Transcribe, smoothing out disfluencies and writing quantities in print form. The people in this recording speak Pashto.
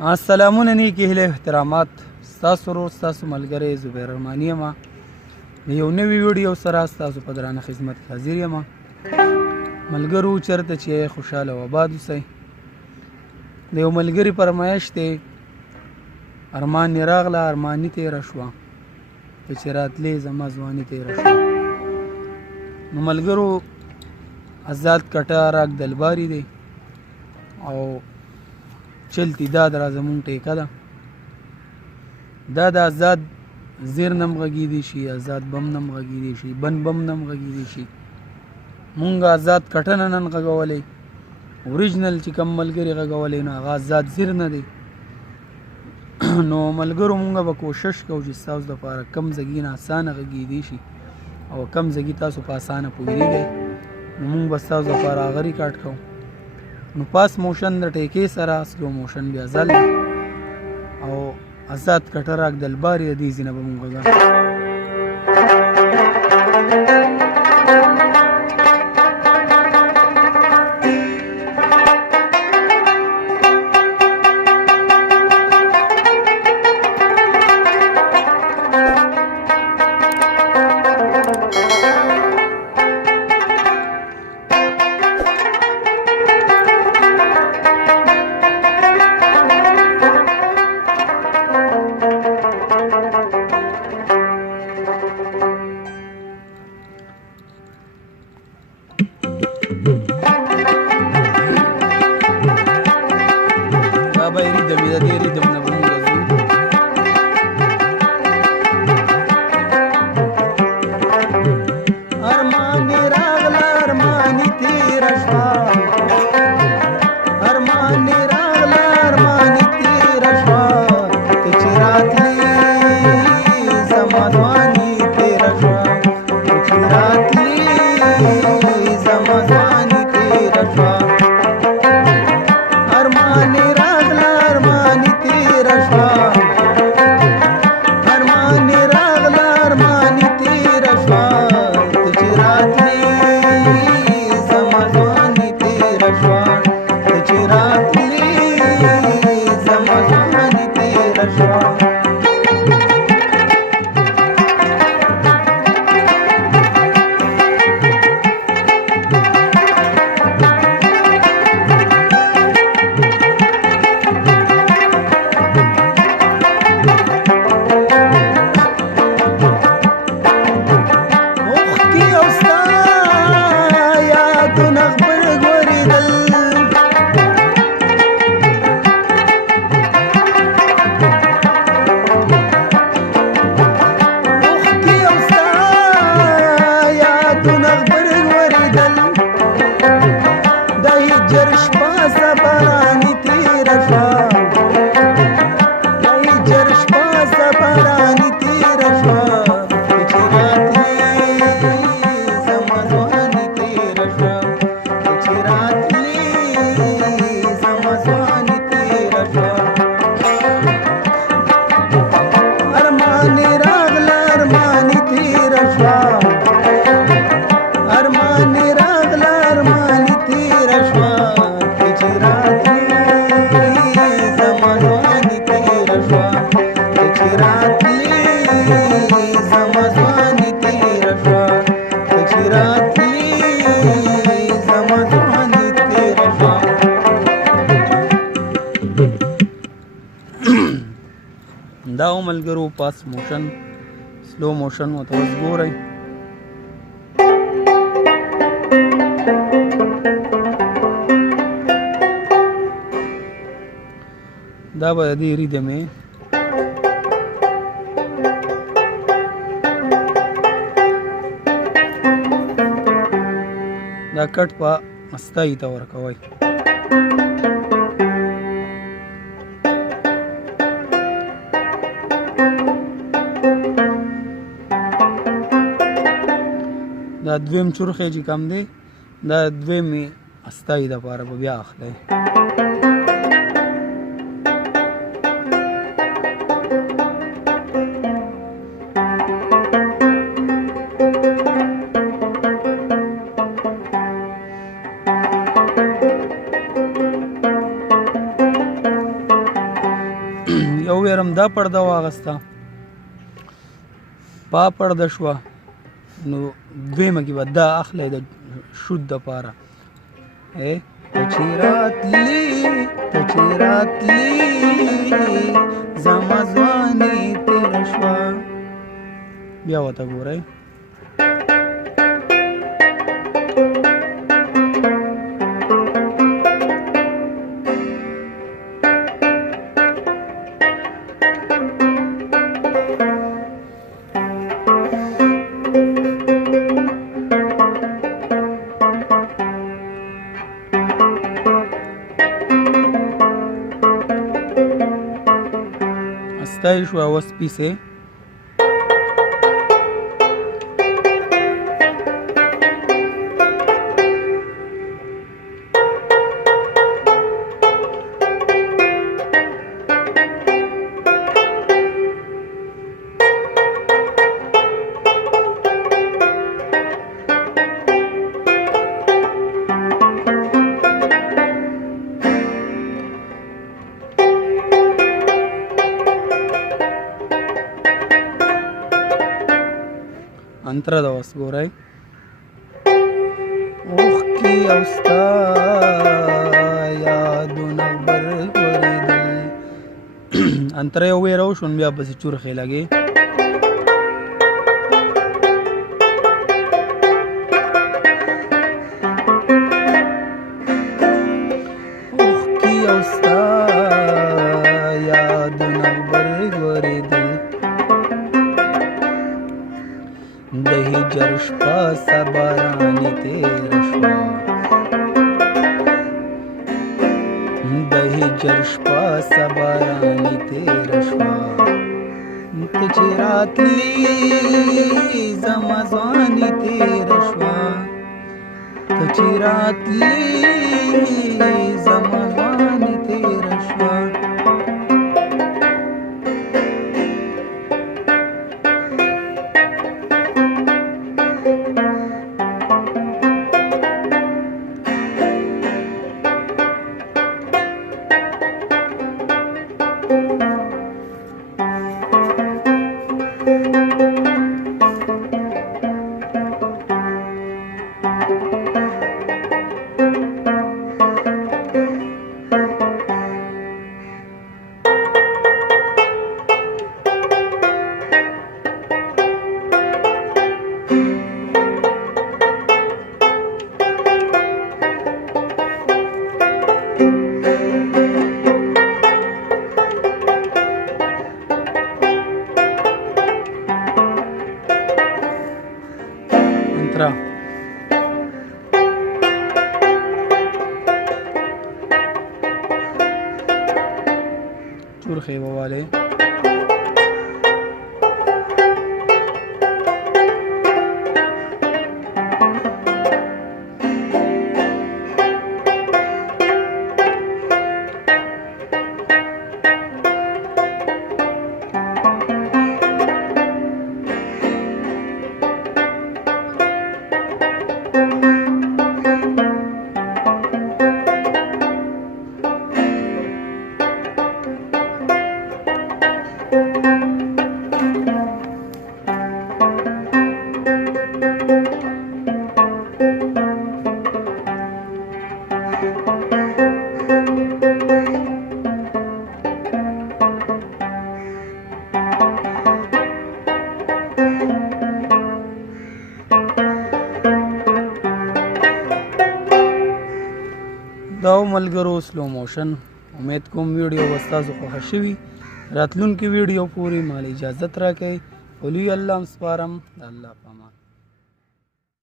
السلامونه نیکی هیله احترامات ستاسو ورور ستاسو ملګری زبیر رحماني یم د یو نوي ویډیو سره ستاسو په درانه خدمت کې حاضر یم ملګرو چېرته چې خوشحاله او آباد اوسئ د یو ملګري فرمایش دی ارمان یې راغله ارماني تېره شوه ته چې راتلې زما ځواني تېره شوه نو ملګرو آزاد کټه راک دلباري دی او چلتی دا در زمون ټیکه ده دا د آزاد زیر نم غږیدی شي آزاد بم نم غږیدی شي بن بم نم غږیدی شي مونږ آزاد کټنه نن غږولې اوریجنل چې کوم ملګري غږولې نو هغه آزاد زیر نه دی نو ملګرو مونږ به کوشش کوو چې ستاسو دپاره کم ځګي نه اسانه غږیدی شي او کم ځګي تاسو په اسانه پوهېږئ نو مونږ به ستاسو دپاره هغه ریکارډ کوو نو پاس موشن د ټیکې سره سلو موشن بیا ځل او آزاد کټه راک دلباري د دې ځینه به مونږ غږه دا ملګرو پاس موشن سلو موشن ورته اوس ګورئ دا به د دې ریدمې دا کټ په مستۍ ته ورکوئ دا دویم چرخې چې کم دی دا دویم استای دپاره به بیا اخلی ویرم دا پرده واغسته پرده شوه نو دویمه کې به دا اخلی د شود دپاره ته چې راتلی زما ځواني تېره شوه بیا ورته ګورئ استای شو اوس پیسه انتره ده اوس ګورئ اوښکې او ستا یادونه غبرګورېدل انتره یې وویره وشون بیا پسې چورخې لګې اوښکې او ستا یادونه غبرګورېدل د هجر شپه سبارانې تېره شوه د هجر شپه سبارانې تېره شوه ته چې راتلې زما ځواني تېره شوه ته چې راتلې زما ځواني تېره شوه انتره چورخې ووالې دا ملګرو سلو موشن امید کوم ویډیو به ستاسو خوښه شوي راتلونکي ویډیو پورې مال اجازت راکئ ولي الله م سپارم د الله په امان